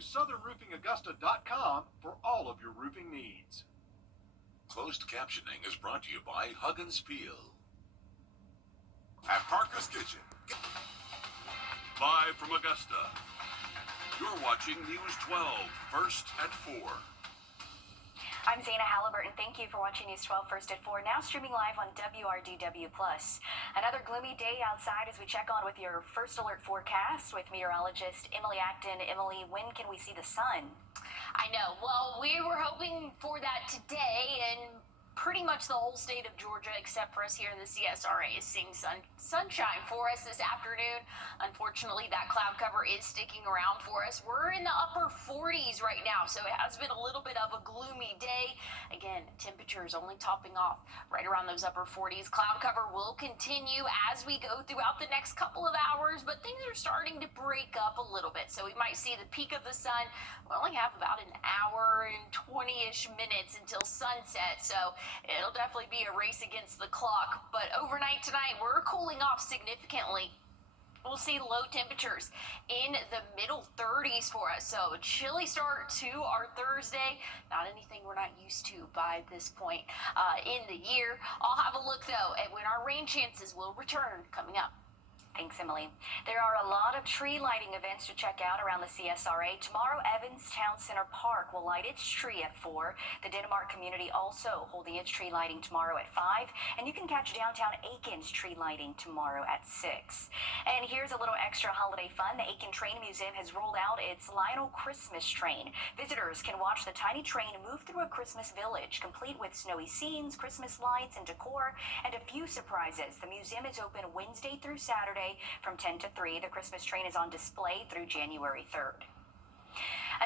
to southernroofingaugusta.com for all of your roofing needs. Closed captioning is brought to you by Huggins Peel. At Parker's Kitchen. Live from Augusta, you're watching News 12, first at 4. I'm Zana Halliburton. Thank you for watching News 12 First at 4, now streaming live on WRDW+. Another gloomy day outside as we check on with your first alert forecast with meteorologist Emily Acton. Emily, when can we see the sun? I know. Well, we were hoping for that today, and pretty much the whole state of Georgia, except for us here in the CSRA, is seeing sunshine for us this afternoon. Unfortunately, that cloud cover is sticking around for us. We're in the upper 40s right now, so it has been a little bit of a gloomy day. Again, temperatures only topping off right around those upper 40s. Cloud cover will continue as we go throughout the next couple of hours, but things are starting to break up a little bit. So we might see the peak of the sun. We only have about an hour and 20-ish minutes until sunset, so it'll definitely be a race against the clock. But overnight tonight, we're cooling off significantly. We'll see low temperatures in the middle 30s for us. So a chilly start to our Thursday. Not anything we're not used to by this point in the year. I'll have a look, though, at when our rain chances will return coming up. Thanks, Emily. There are a lot of tree lighting events to check out around the CSRA. Tomorrow, Evans Town Center Park will light its tree at 4. The Denmark community also holding its tree lighting tomorrow at 5. And you can catch downtown Aiken's tree lighting tomorrow at 6. And here's a little extra holiday fun. The Aiken Train Museum has rolled out its Lionel Christmas train. Visitors can watch the tiny train move through a Christmas village, complete with snowy scenes, Christmas lights, and decor, and a few surprises. The museum is open Wednesday through Saturday from 10 to 3. The Christmas train is on display through January 3rd.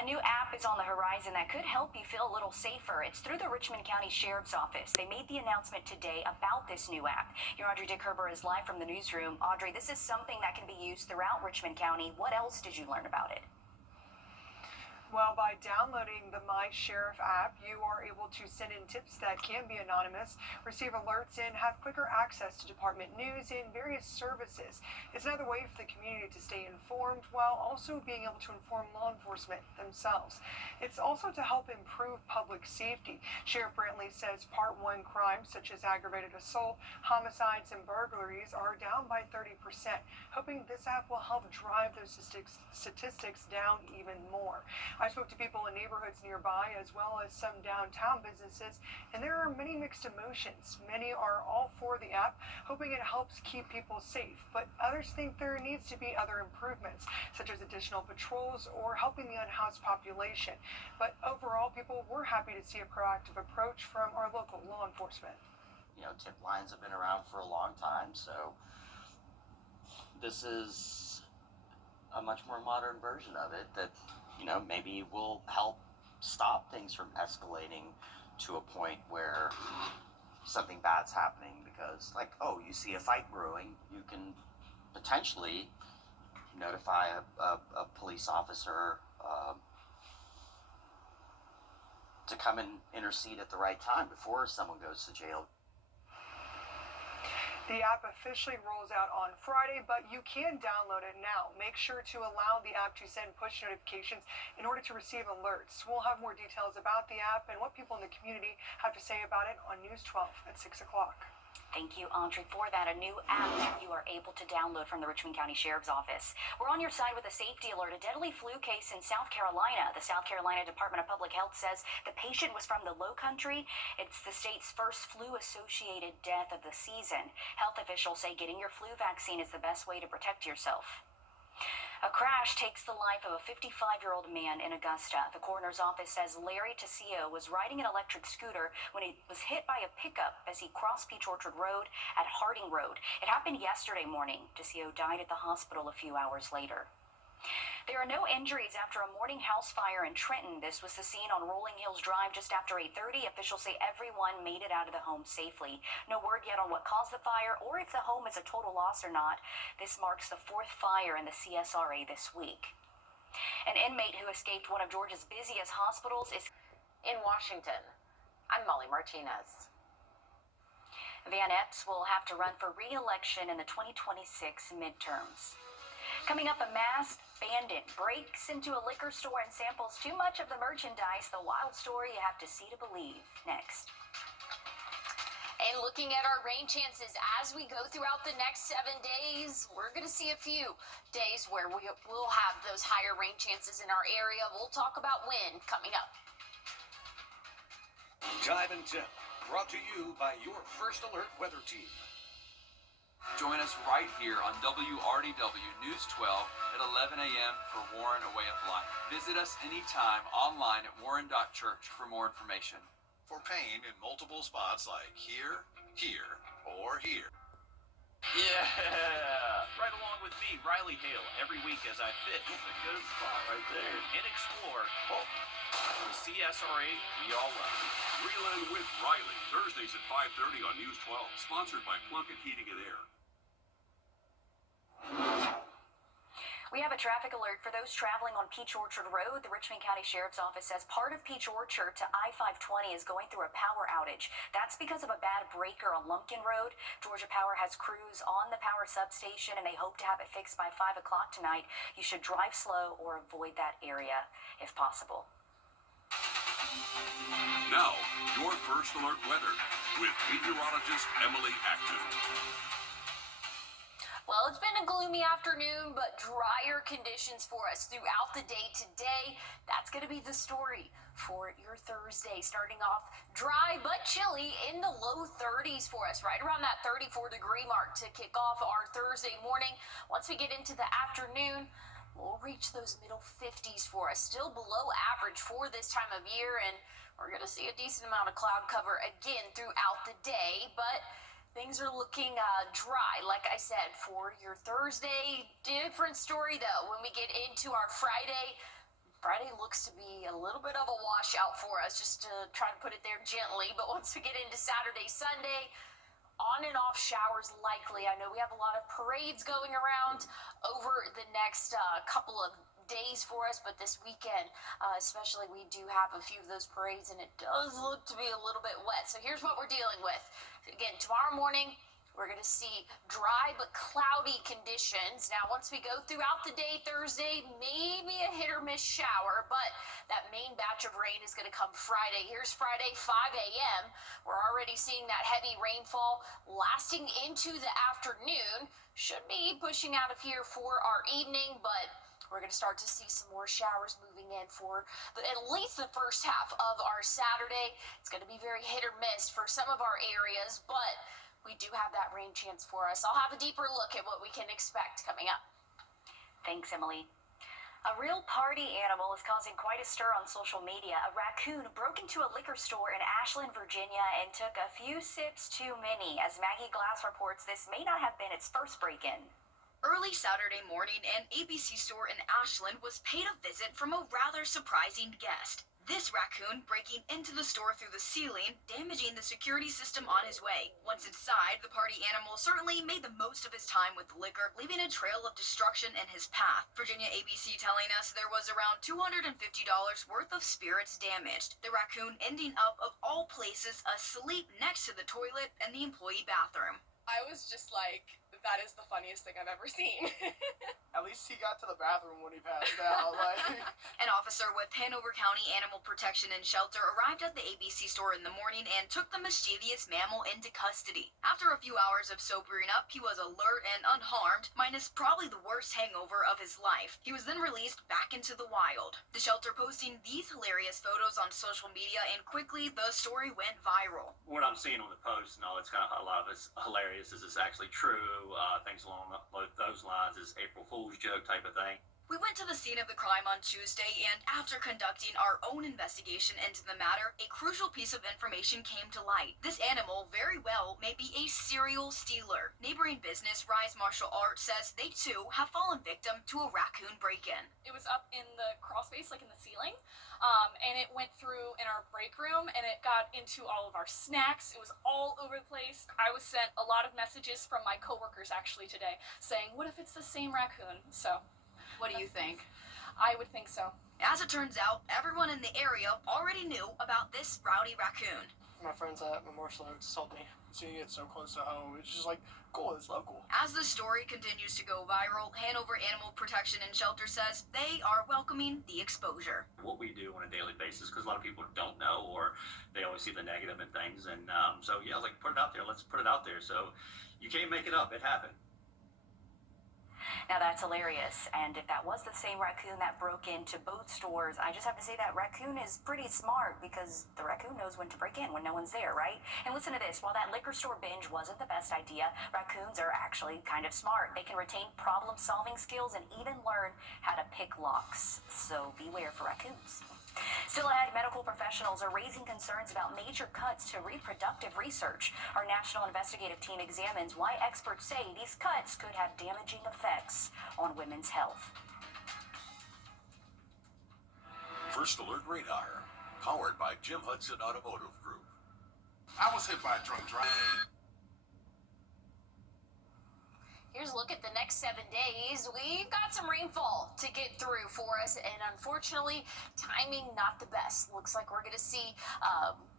A new app is on the horizon that could help you feel a little safer. It's through the Richmond County Sheriff's Office. They made the announcement today about this new app. Your Audrey Dickherber is live from the newsroom. Audrey, this is something that can be used throughout Richmond County. What else did you learn about it? Well, by downloading the My Sheriff app, you are able to send in tips that can be anonymous, receive alerts, and have quicker access to department news and various services. It's another way for the community to stay informed while also being able to inform law enforcement themselves. It's also to help improve public safety. Sheriff Brantley says Part 1 crimes such as aggravated assault, homicides, and burglaries are down by 30%, hoping this app will help drive those statistics down even more. I spoke to people in neighborhoods nearby as well as some downtown businesses, and there are many mixed emotions. Many are all for the app, hoping it helps keep people safe, but others think there needs to be other improvements, such as additional patrols or helping the unhoused population. But overall, people were happy to see a proactive approach from our local law enforcement. You know, tip lines have been around for a long time, so this is a much more modern version of it that, you know, maybe will help stop things from escalating to a point where something bad's happening. Because, like, oh, you see a fight brewing, you can potentially notify a police officer to come and intercede at the right time before someone goes to jail. The app officially rolls out on Friday, but you can download it now. Make sure to allow the app to send push notifications in order to receive alerts. We'll have more details about the app and what people in the community have to say about it on News 12 at 6 o'clock. Thank you, Audrey, for that. A new app that you are able to download from the Richmond County Sheriff's Office. We're on your side with a safety alert. A deadly flu case in South Carolina. The South Carolina Department of Public Health says the patient was from the Low Country. It's the state's first flu-associated death of the season. Health officials say getting your flu vaccine is the best way to protect yourself. A crash takes the life of a 55-year-old man in Augusta. The coroner's office says Larry Tassio was riding an electric scooter when he was hit by a pickup as he crossed Peach Orchard Road at Harding Road. It happened yesterday morning. Tassio died at the hospital a few hours later. There are no injuries after a morning house fire in Trenton. This was the scene on Rolling Hills Drive just after 8:30. Officials say everyone made it out of the home safely. No word yet on what caused the fire or if the home is a total loss or not. This marks the 4th fire in the CSRA this week. An inmate who escaped one of Georgia's busiest hospitals is In Washington, I'm Molly Martinez. Van Epps will have to run for re-election in the 2026 midterms. Coming up, a masked bandit breaks into a liquor store and samples too much of the merchandise. The wild story you have to see to believe. Next. And looking at our rain chances as we go throughout the next 7 days, we're going to see a few days where we will have those higher rain chances in our area. We'll talk about when coming up. Dive and Tip, brought to you by your First Alert weather team. Join us right here on WRDW News 12 at 11 a.m. for Warren A Way of Life. Visit us anytime online at warren.church for more information. For pain in multiple spots like here, here, or here. Yeah! Right along with me, Riley Hale, every week as I fit. That's a good spot right there. And explore the CSRA we all love. Reland with Riley, Thursdays at 5:30 on News 12. Sponsored by Plunkett Heating and Air. We have a traffic alert for those traveling on Peach Orchard Road. The Richmond County Sheriff's Office says part of Peach Orchard to I-520 is going through a power outage. That's because of a bad breaker on Lumpkin Road. Georgia Power has crews on the power substation, and they hope to have it fixed by 5 o'clock tonight. You should drive slow or avoid that area if possible. Now, your First Alert weather with meteorologist Emily Acton. Well, it's been a gloomy afternoon, but drier conditions for us throughout the day today. That's going to be the story for your Thursday. Starting off dry but chilly in the low 30s for us, right around that 34-degree mark to kick off our Thursday morning. Once we get into the afternoon, we'll reach those middle 50s for us. Still below average for this time of year, and we're going to see a decent amount of cloud cover again throughout the day, but things are looking dry, like I said, for your Thursday. Different story, though, when we get into our Friday. Friday looks to be a little bit of a washout for us, just to try to put it there gently. But once we get into Saturday, Sunday, on and off showers likely. I know we have a lot of parades going around over the next couple of days for us, but this weekend especially, we do have a few of those parades, and it does look to be a little bit wet. So here's what we're dealing with. Again, tomorrow morning, we're going to see dry but cloudy conditions. Now, once we go throughout the day Thursday, maybe a hit or miss shower, but that main batch of rain is going to come Friday. Here's Friday, 5 a.m. We're already seeing that heavy rainfall lasting into the afternoon. Should be pushing out of here for our evening, but we're going to start to see some more showers moving in for at least the first half of our Saturday. It's going to be very hit or miss for some of our areas, but we do have that rain chance for us. I'll have a deeper look at what we can expect coming up. Thanks, Emily. A real party animal is causing quite a stir on social media. A raccoon broke into a liquor store in Ashland, Virginia, and took a few sips too many. As Maggie Glass reports, this may not have been its first break-in. Early Saturday morning, an ABC store in Ashland was paid a visit from a rather surprising guest. This raccoon breaking into the store through the ceiling, damaging the security system on his way. Once inside, the party animal certainly made the most of his time with the liquor, leaving a trail of destruction in his path. Virginia ABC telling us there was around $250 worth of spirits damaged. The raccoon ending up, of all places, asleep next to the toilet and the employee bathroom. I was just like, that is the funniest thing I've ever seen. At least he got to the bathroom when he passed out. An officer with Hanover County Animal Protection and Shelter arrived at the ABC store in the morning and took the mischievous mammal into custody. After a few hours of sobering up, he was alert and unharmed, minus probably the worst hangover of his life. He was then released back into the wild. The shelter posting these hilarious photos on social media, and quickly the story went viral. What I'm seeing on the post and all, it's kind of a lot of it's hilarious. Is this actually true? Things along those lines is April Fool's joke type of thing. We went to the scene of the crime on Tuesday, and after conducting our own investigation into the matter, a crucial piece of information came to light. This animal very well may be a serial stealer. Neighboring business Rise Martial Arts says they too have fallen victim to a raccoon break-in. It was up in the crawl space, like in the ceiling, and it went through in our break room, and it got into all of our snacks. It was all over the place. I was sent a lot of messages from my coworkers actually today saying, what if it's the same raccoon? So what do you think? I would think so. As it turns out, everyone in the area already knew about this rowdy raccoon. My friends at Memorial Oaks told me. seeing it so close to home. It's just like, cool, it's local. As the story continues to go viral, Hanover Animal Protection and Shelter says they are welcoming the exposure. What we do on a daily basis, because a lot of people don't know, or they always see the negative in things. And so, yeah, like, put it out there. Let's put it out there. So you can't make it up. It happened. Now that's hilarious, and if that was the same raccoon that broke into both stores, I just have to say that raccoon is pretty smart, because the raccoon knows when to break in when no one's there, right? And listen to this, while that liquor store binge wasn't the best idea, raccoons are actually kind of smart. They can retain problem-solving skills and even learn how to pick locks, so beware for raccoons. Still ahead, medical professionals are raising concerns about major cuts to reproductive research. Our national investigative team examines why experts say these cuts could have damaging effects on women's health. First Alert Radar, powered by Jim Hudson Automotive Group. I was hit by a drunk driver. Here's a look at the next 7 days. We've got some rainfall to get through for us, and unfortunately, timing not the best. Looks like we're going to see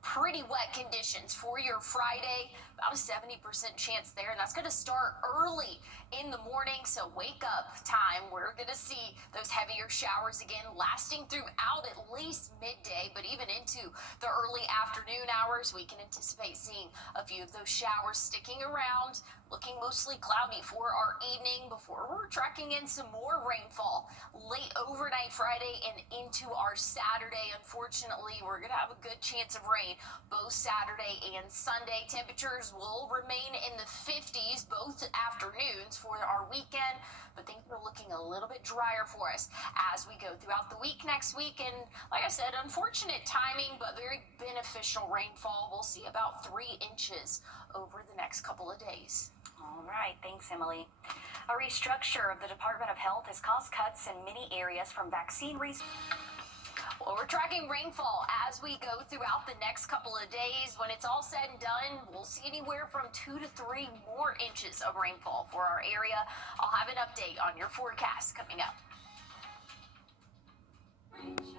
pretty wet conditions for your Friday, about a 70% chance there, and that's going to start early in the morning, so wake up time. We're going to see those heavier showers again lasting throughout at least midday, but even into the early afternoon hours, we can anticipate seeing a few of those showers sticking around, looking mostly cloudy for our evening before we're tracking in some more rainfall late overnight Friday and into our Saturday. Unfortunately, we're going to have a good chance of rain both Saturday and Sunday. Temperatures will remain in the 50s both afternoons for our weekend, but things are looking a little bit drier for us as we go throughout the week next week. And like I said, unfortunate timing, but very beneficial rainfall. We'll see about 3 inches over the next couple of days. All right, thanks, Emily. A restructure of the Department of Health has caused cuts in many areas from vaccine research. Well, we're tracking rainfall as we go throughout the next couple of days. When it's all said and done, we'll see anywhere from 2 to 3 more inches of rainfall for our area. I'll have an update on your forecast coming up.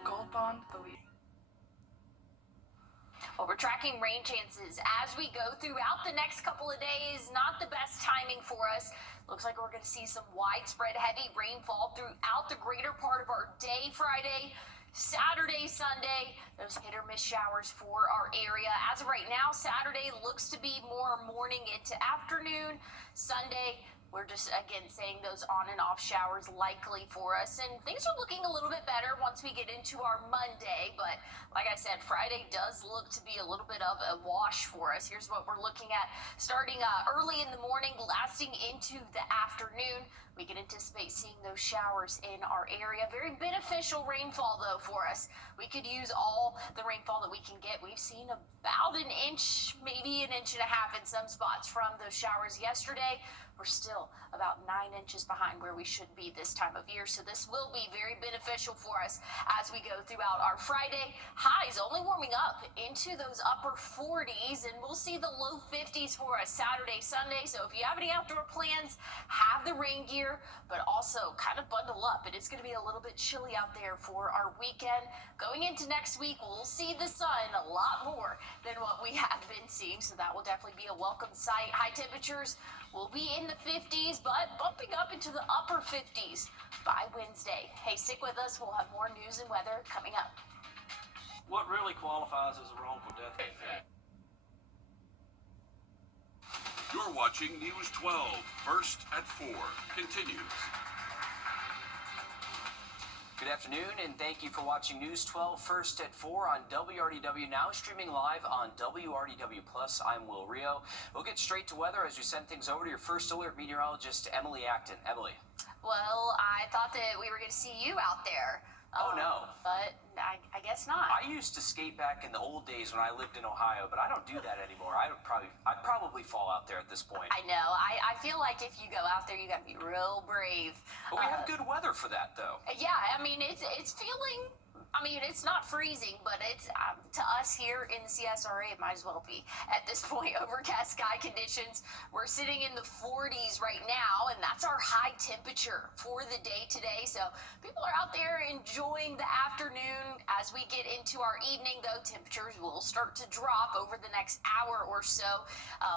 Gold Bond, the lead. Well, we're tracking rain chances as we go throughout the next couple of days. Not the best timing for us. Looks like we're going to see some widespread heavy rainfall throughout the greater part of our day Friday. Saturday, Sunday, those hit or miss showers for our area. As of right now, Saturday looks to be more morning into afternoon. Sunday, we're just, again, saying those on and off showers likely for us. And things are looking a little bit better once we get into our Monday. But like I said, Friday does look to be a little bit of a wash for us. Here's what we're looking at. Starting early in the morning, lasting into the afternoon. We can anticipate seeing those showers in our area. Very beneficial rainfall, though, for us. We could use all the rainfall that we can get. We've seen about an inch, maybe an inch and a half in some spots from those showers yesterday. We're still about 9 inches behind where we should be this time of year. So this will be very beneficial for us as we go throughout our Friday. Highs only warming up into those upper 40s, and we'll see the low 50s for us Saturday, Sunday. So if you have any outdoor plans, have the rain gear, but also kind of bundle up. It is going to be a little bit chilly out there for our weekend. Going into next week, we'll see the sun a lot more than what we have been seeing. So that will definitely be a welcome sight. High temperatures will be in the 50s, but bumping up into the upper 50s by Wednesday. Hey, stick with us. We'll have more news and weather coming up. What really qualifies as a wrongful death? You're watching News 12, First at 4. Continues. Good afternoon, and thank you for watching News 12 First at 4 on WRDW, now streaming live on WRDW+. I'm Will Rio. We'll get straight to weather as we send things over to your First Alert meteorologist, Emily Acton. Emily. Well, I thought that we were going to see you out there. Oh, no. But I guess not. I used to skate back in the old days when I lived in Ohio, but I don't do that anymore. I'd probably fall out there at this point. I know. I feel like if you go out there, you got to be real brave. But we have good weather for that, though. Yeah, I mean, it's feeling, I mean, it's not freezing, but it's to us here in the CSRA, it might as well be at this point. Overcast sky conditions. We're sitting in the 40s right now, and that's our high temperature for the day today. So people are out there enjoying the afternoon. As we get into our evening, though, temperatures will start to drop over the next hour or so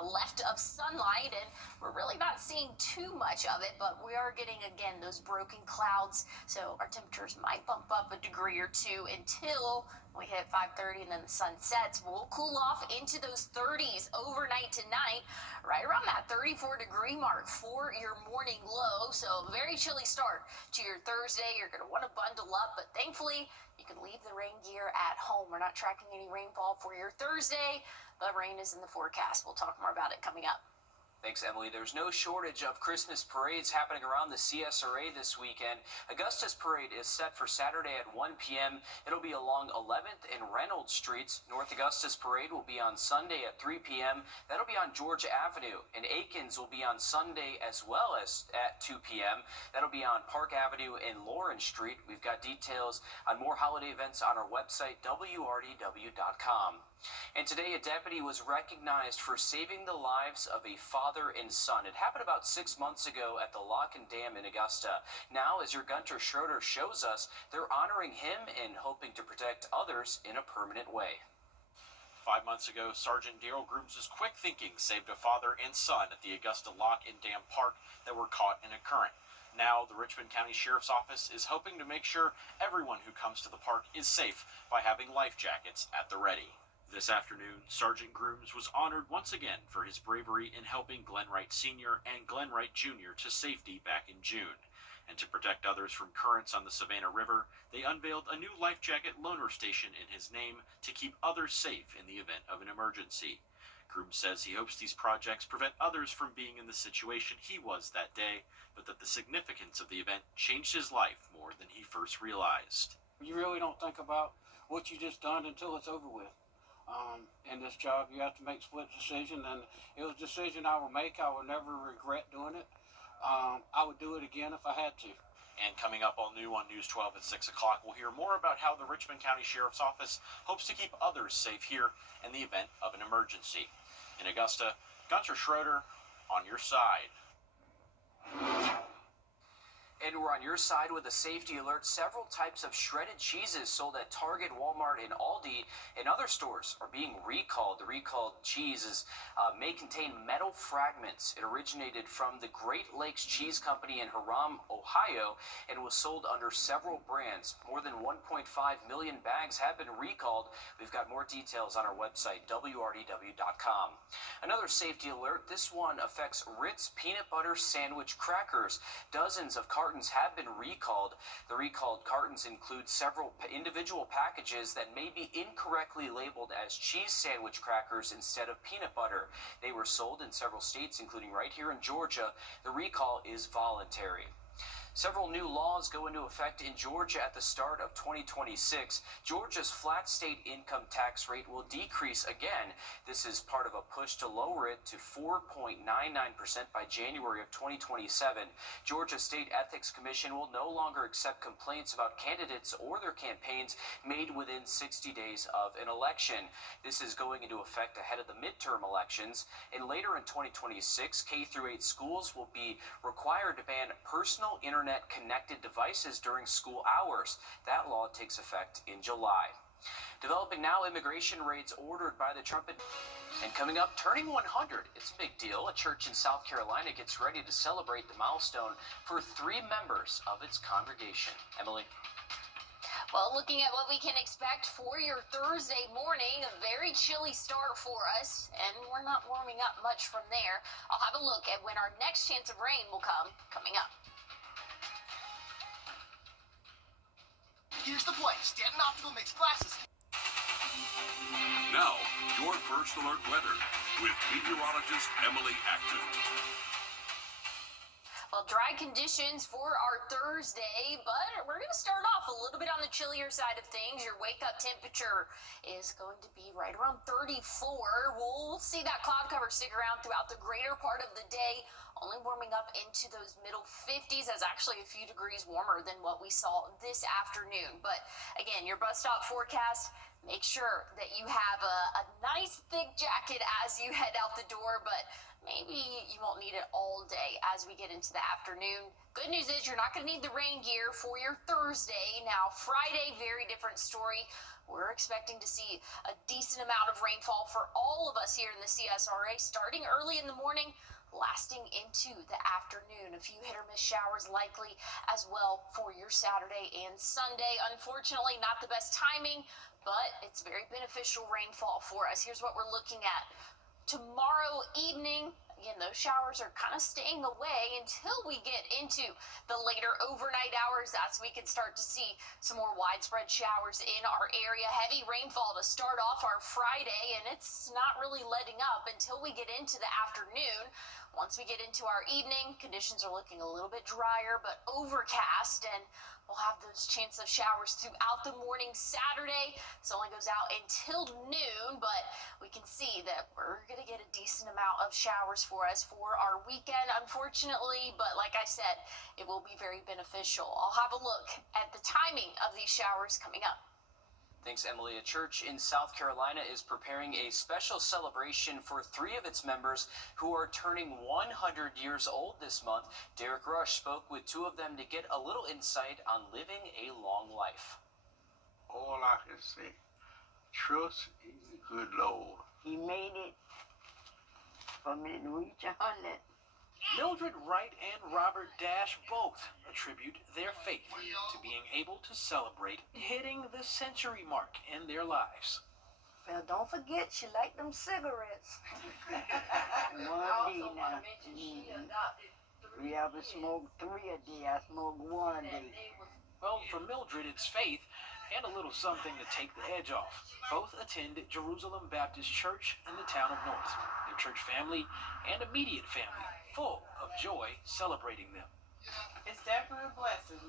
left of sunlight, and we're really not seeing too much of it, but we are getting, again, those broken clouds. So our temperatures might bump up a degree or two until we hit 5:30 and then the sun sets. We'll cool off into those 30s overnight tonight, right around that 34-degree mark for your morning low. So a very chilly start to your Thursday. You're going to want to bundle up, but thankfully you can leave the rain gear at home. We're not tracking any rainfall for your Thursday, but rain is in the forecast. We'll talk more about it coming up. Thanks, Emily. There's no shortage of Christmas parades happening around the CSRA this weekend. Augusta's parade is set for Saturday at 1 p.m. It'll be along 11th and Reynolds Streets. North Augusta's parade will be on Sunday at 3 p.m. That'll be on Georgia Avenue. And Aikens will be on Sunday as well as at 2 p.m. That'll be on Park Avenue and Lawrence Street. We've got details on more holiday events on our website, wrdw.com. And today, a deputy was recognized for saving the lives of a father and son. It happened about 6 months ago at the Lock and Dam in Augusta. Now, as your Gunter Schroeder shows us, they're honoring him and hoping to protect others in a permanent way. 5 months ago, Sergeant Daryl Grooms' quick thinking saved a father and son at the Augusta Lock and Dam Park that were caught in a current. Now, the Richmond County Sheriff's Office is hoping to make sure everyone who comes to the park is safe by having life jackets at the ready. This afternoon, Sergeant Grooms was honored once again for his bravery in helping Glenn Wright Sr. and Glenn Wright Jr. to safety back in June. And to protect others from currents on the Savannah River, they unveiled a new life jacket loaner station in his name to keep others safe in the event of an emergency. Grooms says he hopes these projects prevent others from being in the situation he was that day, but that the significance of the event changed his life more than he first realized. You really don't think about what you just done until it's over with. In this job, you have to make split decisions, and it was a decision I will make. I will never regret doing it. I would do it again if I had to. And coming up all new on News 12 at 6 o'clock, we'll hear more about how the Richmond County Sheriff's Office hopes to keep others safe here in the event of an emergency. In Augusta, Gunter Schroeder on your side. And we're on your side with a safety alert. Several types of shredded cheeses sold at Target, Walmart, and Aldi and other stores are being recalled. The recalled cheeses may contain metal fragments. It originated from the Great Lakes Cheese Company in Hiram, Ohio, and was sold under several brands. More than 1.5 million bags have been recalled. We've got more details on our website, wrdw.com. Another safety alert. This one affects Ritz peanut butter sandwich crackers. Dozens of cartons have been recalled. The recalled cartons include several individual packages that may be incorrectly labeled as cheese sandwich crackers instead of peanut butter. They were sold in several states, including right here in Georgia. The recall is voluntary. Several new laws go into effect in Georgia at the start of 2026. Georgia's flat state income tax rate will decrease again. This is part of a push to lower it to 4.99% by January of 2027. Georgia State Ethics Commission will no longer accept complaints about candidates or their campaigns made within 60 days of an election. This is going into effect ahead of the midterm elections. And later in 2026, K-8 schools will be required to ban personal internet-connected devices during school hours. That law takes effect in July. Developing now, immigration raids ordered by the Trump. And coming up, turning 100. It's a big deal. A church in South Carolina gets ready to celebrate the milestone for 3 members of its congregation. Emily? Well, looking at what we can expect for your Thursday morning, a very chilly start for us, and we're not warming up much from there. I'll have a look at when our next chance of rain will come, coming up. Here's the play. Stanton Optical makes glasses. Now, your First Alert weather with meteorologist Emily Acton. Well, dry conditions for our Thursday, but we're going to start off a little bit on the chillier side of things. Your wake-up temperature is going to be right around 34. We'll see that cloud cover stick around throughout the greater part of the day only warming up into those middle 50s. That's actually a few degrees warmer than what we saw this afternoon. But again, your bus stop forecast, make sure that you have a nice thick jacket as you head out the door, but maybe you won't need it all day as we get into the afternoon. Good news is you're not going to need the rain gear for your Thursday. Now, Friday, very different story. We're expecting to see a decent amount of rainfall for all of us here in the CSRA, starting early in the morning, lasting into the afternoon. A few hit or miss showers likely as well for your Saturday and Sunday. Unfortunately, not the best timing, but it's very beneficial rainfall for us. Here's what we're looking at. Tomorrow evening, again, those showers are kind of staying away until we get into the later overnight hours. That's when we can start to see some more widespread showers in our area. Heavy rainfall to start off our Friday, and it's not really letting up until we get into the afternoon. Once we get into our evening, conditions are looking a little bit drier, but overcast, and we'll have those chance of showers throughout the morning Saturday. This only goes out until noon, but we can see that we're going to get a decent amount of showers for us for our weekend, unfortunately. But like I said, it will be very beneficial. I'll have a look at the timing of these showers coming up. Thanks, Emily. A church in South Carolina is preparing a special celebration for 3 of its members who are turning 100 years old this month. Derek Rush spoke with 2 of them to get a little insight on living a long life. All I can say, trust in the good Lord. He made it for me to reach 100. Mildred Wright and Robert Dash both attribute their faith to being able to celebrate hitting the century mark in their lives. Well, don't forget, she liked them cigarettes. One day now. We ever smoked 3 a day. I smoked 1 a day. Well, for Mildred, it's faith and a little something to take the edge off. Both attend Jerusalem Baptist Church in the town of North. Their church family and immediate family full of joy celebrating them. It's definitely a blessing.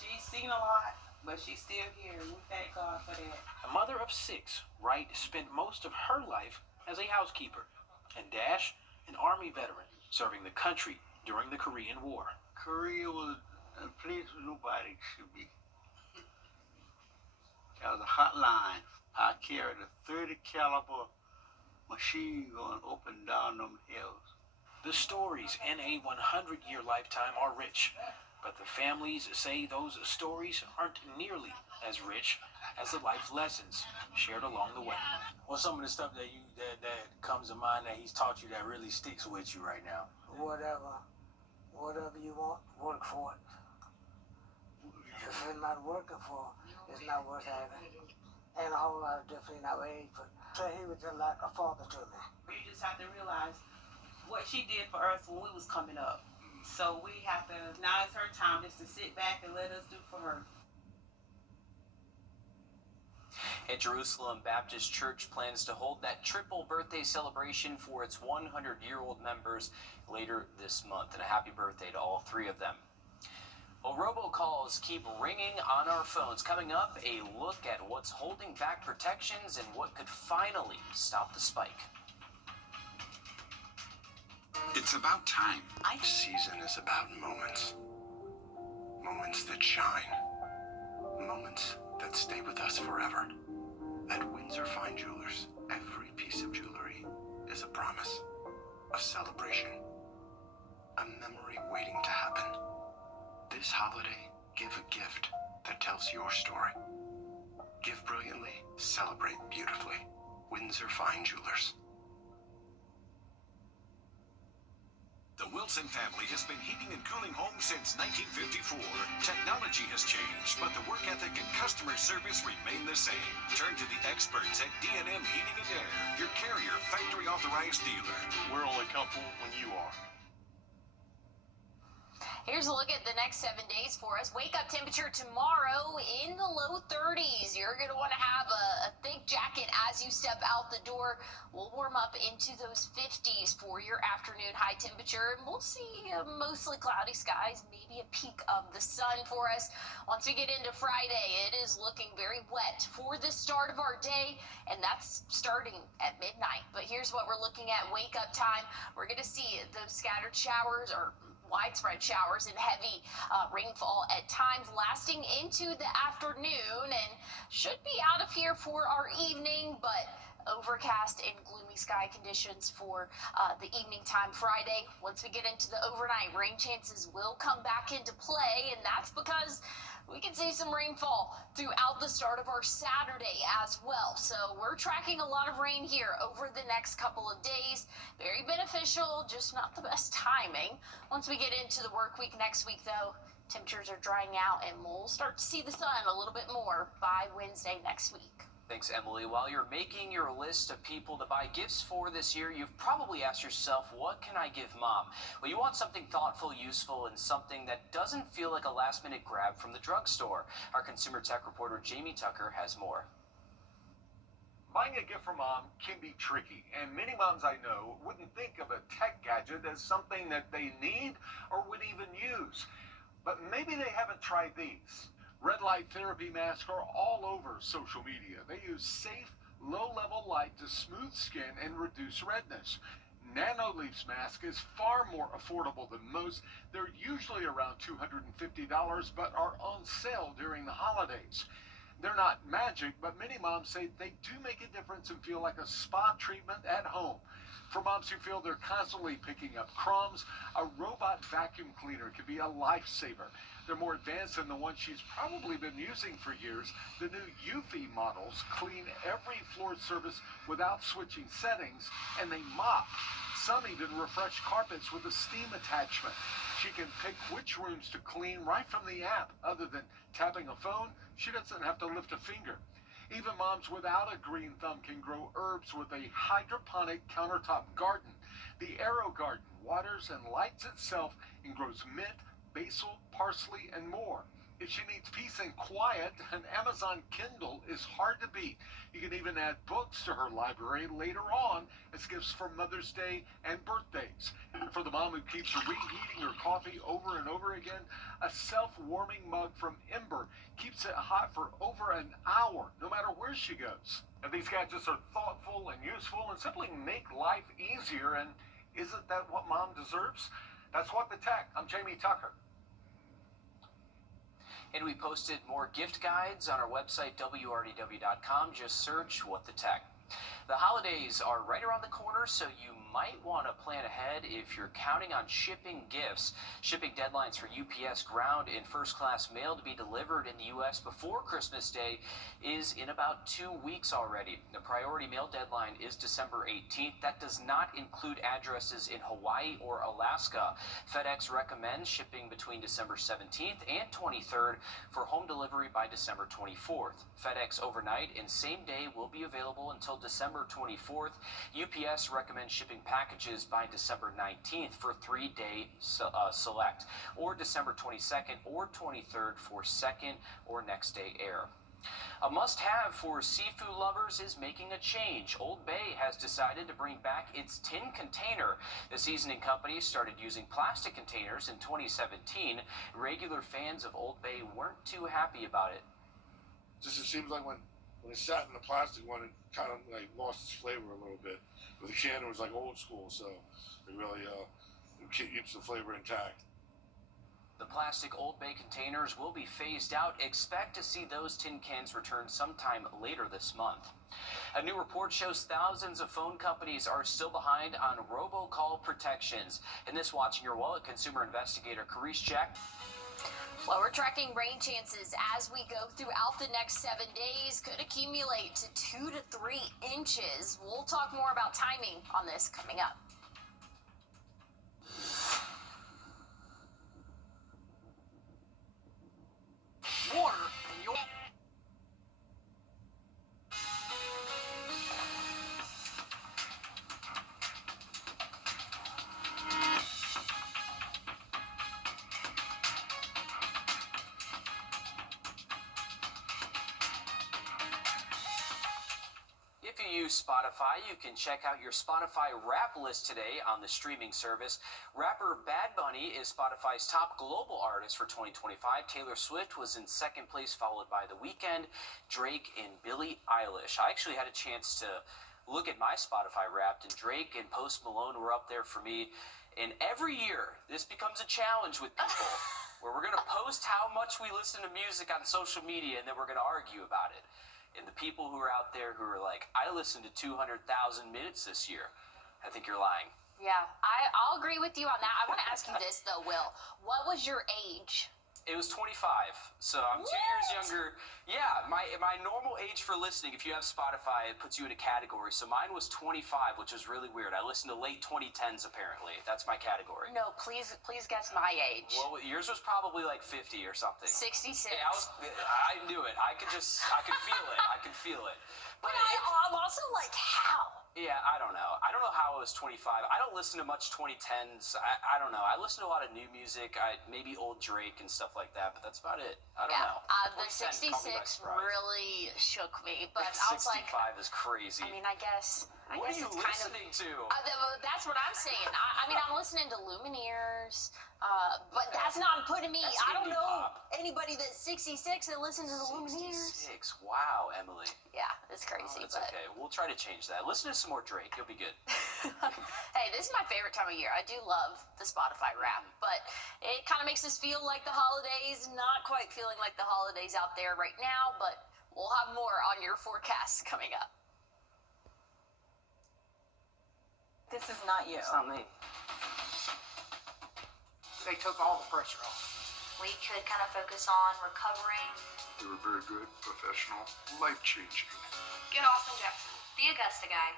She's seen a lot, but she's still here. We thank God for that. A mother of 6, Wright spent most of her life as a housekeeper, and Dash, an Army veteran, serving the country during the Korean War. Korea was a place where nobody should be. That was a hot line. I carried a 30 caliber machine gun up and down them hills. The stories in a 100-year lifetime are rich, but the families say those stories aren't nearly as rich as the life lessons shared along the way. What's some of the stuff that comes to mind that he's taught you that really sticks with you right now? Whatever you want, work for it. If it's not working for, it's not worth having. And a whole lot of different in our age, but so he was just like a father to me. You just have to realize what she did for us when we was coming up. So we have to, now it's her time just to sit back and let us do for her. And Jerusalem Baptist Church plans to hold that triple birthday celebration for its 100-year-old members later this month. And a happy birthday to all 3 of them. Well, robocalls keep ringing on our phones. Coming up, a look at what's holding back protections and what could finally stop the spike. It's about time. Season is about moments. Moments that shine. Moments that stay with us forever. At Windsor Fine Jewelers, every piece of jewelry is a promise, a celebration, a memory waiting to happen. This holiday, give a gift that tells your story. Give brilliantly, celebrate beautifully. Windsor Fine Jewelers. The Wilson family has been heating and cooling homes since 1954. Technology has changed, but the work ethic and customer service remain the same. Turn to the experts at D&M Heating and Air, your Carrier factory authorized dealer. We're only comfortable when you are. Here's a look at the next 7 days for us. Wake up temperature tomorrow in the low 30s. You're going to want to have a thick jacket as you step out the door. We'll warm up into those 50s for your afternoon high temperature. And we'll see mostly cloudy skies, maybe a peak of the sun for us. Once we get into Friday, it is looking very wet for the start of our day, and that's starting at midnight. But here's what we're looking at wake up time. We're going to see those scattered showers or widespread showers and heavy rainfall at times lasting into the afternoon, and should be out of here for our evening, but overcast and gloomy sky conditions for the evening time Friday. Once we get into the overnight, rain chances will come back into play, and that's because we can see some rainfall throughout the start of our Saturday as well. So we're tracking a lot of rain here over the next couple of days. Very beneficial, just not the best timing. Once we get into the work week next week, though, temperatures are drying out and we'll start to see the sun a little bit more by Wednesday next week. Thanks, Emily. While you're making your list of people to buy gifts for this year, you've probably asked yourself, what can I give mom? Well, you want something thoughtful, useful, and something that doesn't feel like a last-minute grab from the drugstore. Our consumer tech reporter, Jamie Tucker, has more. Buying a gift for mom can be tricky, and many moms I know wouldn't think of a tech gadget as something that they need or would even use. But maybe they haven't tried these. Red light therapy masks are all over social media. They use safe, low-level light to smooth skin and reduce redness. NanoLeaf's mask is far more affordable than most. They're usually around $250, but are on sale during the holidays. They're not magic, but many moms say they do make a difference and feel like a spa treatment at home. For moms who feel they're constantly picking up crumbs, a robot vacuum cleaner can be a lifesaver. They're more advanced than the one she's probably been using for years. The new Eufy models clean every floor surface without switching settings, and they mop. Some even refresh carpets with a steam attachment. She can pick which rooms to clean right from the app. Other than tapping a phone, she doesn't have to lift a finger. Even moms without a green thumb can grow herbs with a hydroponic countertop garden. The Aero Garden waters and lights itself and grows mint, basil, parsley, and more. If she needs peace and quiet, an Amazon Kindle is hard to beat. You can even add books to her library later on as gifts for Mother's Day and birthdays. And for the mom who keeps reheating her coffee over and over again, a self-warming mug from Ember keeps it hot for over an hour, no matter where she goes. And these gadgets are thoughtful and useful and simply make life easier. And isn't that what mom deserves? That's What the Tech. I'm Jamie Tucker. And we posted more gift guides on our website, WRDW.com. Just search What the Tech. The holidays are right around the corner, so you might want to plan ahead if you're counting on shipping gifts. Shipping deadlines for UPS ground and first-class mail to be delivered in the U.S. before Christmas Day is in about 2 weeks already. The priority mail deadline is December 18th. That does not include addresses in Hawaii or Alaska. FedEx recommends shipping between December 17th and 23rd for home delivery by December 24th. FedEx overnight and same day will be available until December 24th. UPS recommends shipping packages by December 19th for 3-day select, or December 22nd or 23rd for second or next day air. A must-have for seafood lovers is making a change. Old Bay has decided to bring back its tin container. The seasoning company started using plastic containers in 2017. Regular fans of Old Bay weren't too happy about it. Just it seems like when it sat in the plastic one, it kind of like lost its flavor a little bit. But the can was like old school, so it really it keeps the flavor intact. The plastic Old Bay containers will be phased out. Expect to see those tin cans return sometime later this month. A new report shows thousands of phone companies are still behind on robocall protections. In this Watching Your Wallet, consumer investigator Karish Jack. Well, we're tracking rain chances as we go throughout the next 7 days. Could accumulate to 2 to 3 inches. We'll talk more about timing on this coming up. Water in your... If you new Spotify, you can check out your Spotify rap list today on the streaming service. Rapper Bad Bunny is Spotify's top global artist for 2025. Taylor Swift was in second place, followed by The Weeknd, Drake, and Billie Eilish. I actually had a chance to look at my Spotify Wrapped, and Drake and Post Malone were up there for me. And every year, this becomes a challenge with people, where we're going to post how much we listen to music on social media, and then we're going to argue about it. And the people who are out there who are like, I listened to 200,000 minutes this year, I think you're lying. Yeah, I'll agree with you on that. I want to ask you this, though, Will. What was your age? It was 25, so I'm 2 years younger. Yeah, my normal age for listening, if you have Spotify, it puts you in a category. So mine was 25, which was really weird. I listened to late 2010s, apparently. That's my category. No, please guess my age. Well, yours was probably like 50 or something. 66. Yeah, I knew it. I could feel it. I could feel it. But I'm also like, how? Yeah, I don't know. I don't know how it was 25. I don't listen to much 2010s. I don't know. I listen to a lot of new music. Maybe old Drake and stuff like that, but that's about it. I don't know. The 66 really shook me, but I was like, 65 is crazy. I mean, I guess what are you it's listening to? That's what I'm saying. I mean, I'm listening to Lumineers, but that's not putting me. I don't know anybody that's 66 that listens to the Lumineers. 66. Wow, Emily. Yeah, it's crazy. It's okay. We'll try to change that. Listen to some more Drake. You'll be good. Hey, this is my favorite time of year. I do love the Spotify rap, but it kind of makes us feel like the holidays. Not quite feeling like the holidays out there right now, but we'll have more on your forecasts coming up. This is not you. It's not me. They took all the pressure off. We could kind of focus on recovering. They were very good, professional, life-changing. Get Austin Jefferson, the Augusta guy.